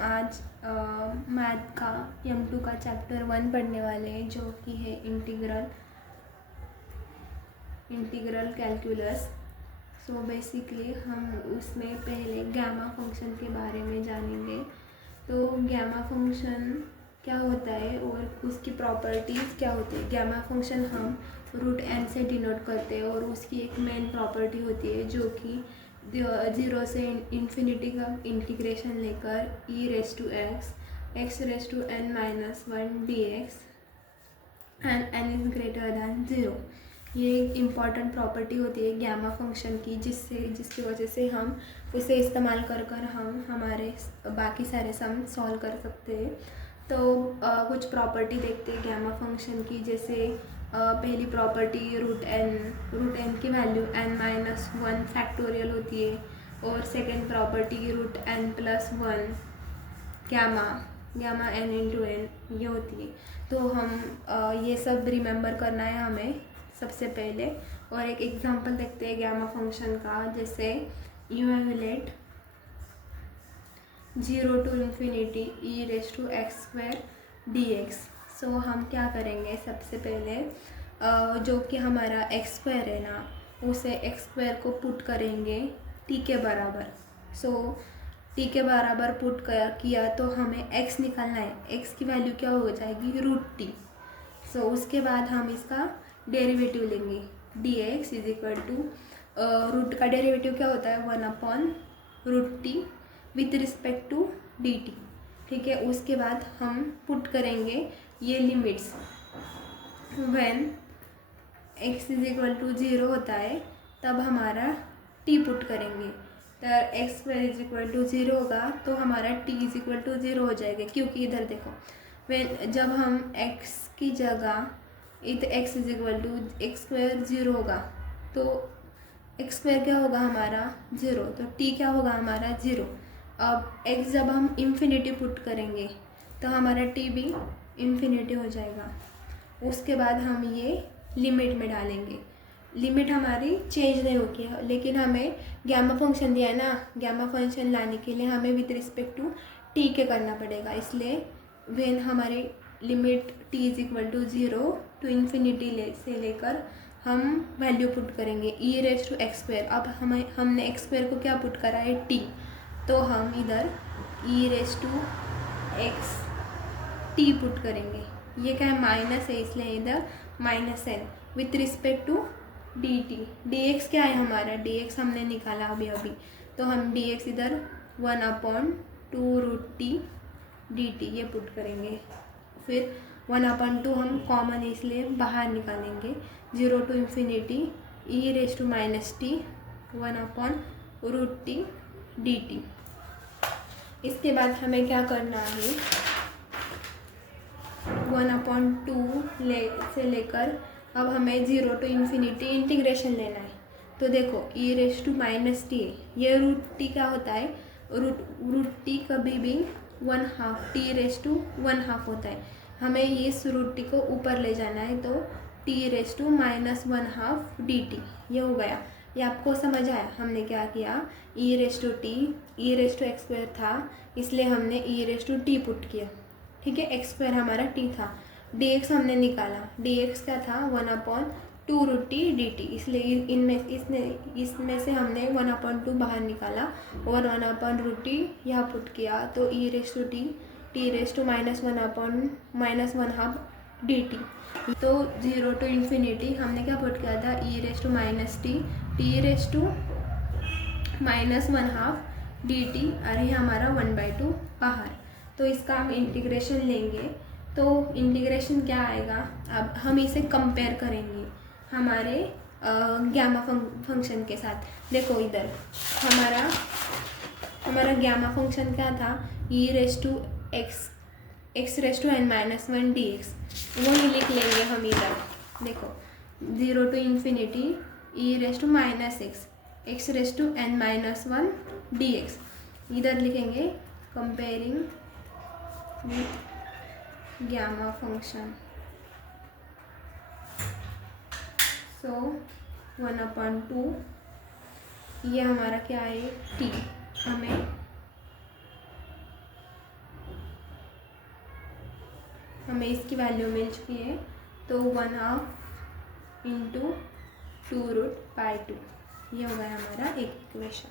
आज मैथ का M2 का चैप्टर 1 पढ़ने वाले हैं, जो कि है इंटीग्रल कैलकुलस। सो बेसिकली हम उसमें पहले गामा फंक्शन के बारे में जानेंगे। तो गामा फंक्शन क्या होता है और उसकी प्रॉपर्टीज़ क्या होती है। गामा फंक्शन हम √n से डिनोट करते हैं और उसकी एक मेन प्रॉपर्टी होती है जो कि 0 से इन्फिनिटी का इंटीग्रेशन लेकर x(n-1) dx and n is greater than 0। ये एक इम्पॉर्टेंट प्रॉपर्टी होती है गामा फंक्शन की, जिसकी वजह से हम उसे इस्तेमाल कर हम हमारे बाकी सारे सम सॉल्व कर सकते हैं। तो कुछ प्रॉपर्टी देखते हैं गामा फंक्शन की। जैसे पहली प्रॉपर्टी √n की वैल्यू n-1 फैक्टोरियल होती है, और second property √n+1 gamma n into n ये होती है। तो हम ये सब रिमेंबर करना है हमें सबसे पहले। और एक एग्जांपल देखते हैं गामा फंक्शन का। जैसे you evaluate 0 to ∞ e⁻x² dx। सो हम क्या करेंगे, सबसे पहले जो कि हमारा x² है ना, उसे x² को पुट करेंगे t के बराबर। सो t के बराबर पुट किया तो हमें x निकालना है। x की वैल्यू क्या हो जाएगी, √t। सो उसके बाद हम इसका डेरिवेटिव लेंगे। dx is equal to root का डेरिवेटिव क्या होता है, 1/√t with respect to dt। ठीक है, उसके बाद हम पुट करेंगे ये limits. When x is equal to 0 होता है तब हमारा t पुट करेंगे। तो x² इज इक्वल टू 0 होगा तो हमारा t इज इक्वल टू 0 हो जाएगा, क्योंकि इधर देखो जब हम x की जगह x is equal to x² 0 होगा तो x² क्या होगा हमारा 0, तो t क्या होगा हमारा 0। अब x जब हम इन्फिनिटी पुट करेंगे तो हमारा t भी इन्फिनिटी हो जाएगा। उसके बाद हम ये लिमिट में डालेंगे। लिमिट हमारी चेंज नहीं होगी, लेकिन हमें गामा फंक्शन दिया है ना, गामा फंक्शन लाने के लिए हमें विद रिस्पेक्ट टू t के करना पड़ेगा। इसलिए व्हेन हमारी limit t is equal to 0 to infinity से लेकर हम वैल्यू पुट करेंगे e⁻x²। अब हमने x² को क्या पुट करा है, t, तो हम इधर e⁻xt पुट करेंगे। ये क्या है, माइनस है, इसलिए इधर -n with respect to dt। dx क्या है हमारा, dx हमने निकाला अभी, तो हम dx इधर 1/2√t dt ये पुट करेंगे। फिर 1/2 हम कॉमन है इसलिए बाहर निकालेंगे। 0 to ∞ e⁻t 1/√t dt। इसके बाद हमें क्या करना है, 1/2 से लेकर अब हमें 0 to ∞ इंटीग्रेशन लेना है। तो देखो e⁻t है, ये √t क्या होता है, √t कभी भी 1/2 t⁻1/2 होता है। हमें इस √t को ऊपर ले जाना है, तो t⁻−1/2 dt ये हो गया। ये आपको समझ आया हमने क्या किया, e⁻x² था इसलिए हमने e⁻t पुट किया। ठीक है, x² हमारा t था, dx हमने निकाला, dx क्या था 1/2√t dt। इसलिए इसमें से हमने 1/2 बाहर निकाला और 1/√t यहाँ पुट किया, तो e⁻t t⁻−1/2 dt। तो 0 to ∞ हमने क्या पुट किया था, e⁻t t⁻−1/2 dt, और ये हमारा 1/2 बाहर। तो इसका हम इंटीग्रेशन लेंगे, तो इंटीग्रेशन क्या आएगा, अब हम इसे कंपेयर करेंगे हमारे गामा फंक्शन के साथ। देखो इधर हमारा गामा फंक्शन क्या था, x(n-1) dx, वही लिख लेंगे हम इधर। देखो 0 to ∞ e⁻x x(n-1) dx इधर लिखेंगे कंपेयरिंग विथ गामा फंक्शन। सो 1/2 ये हमारा क्या है, t। हमें हमें इसकी वैल्यू मिल चुकी है, तो 1/2 × 2√/2 ये हो गया हमारा इक्वेशन।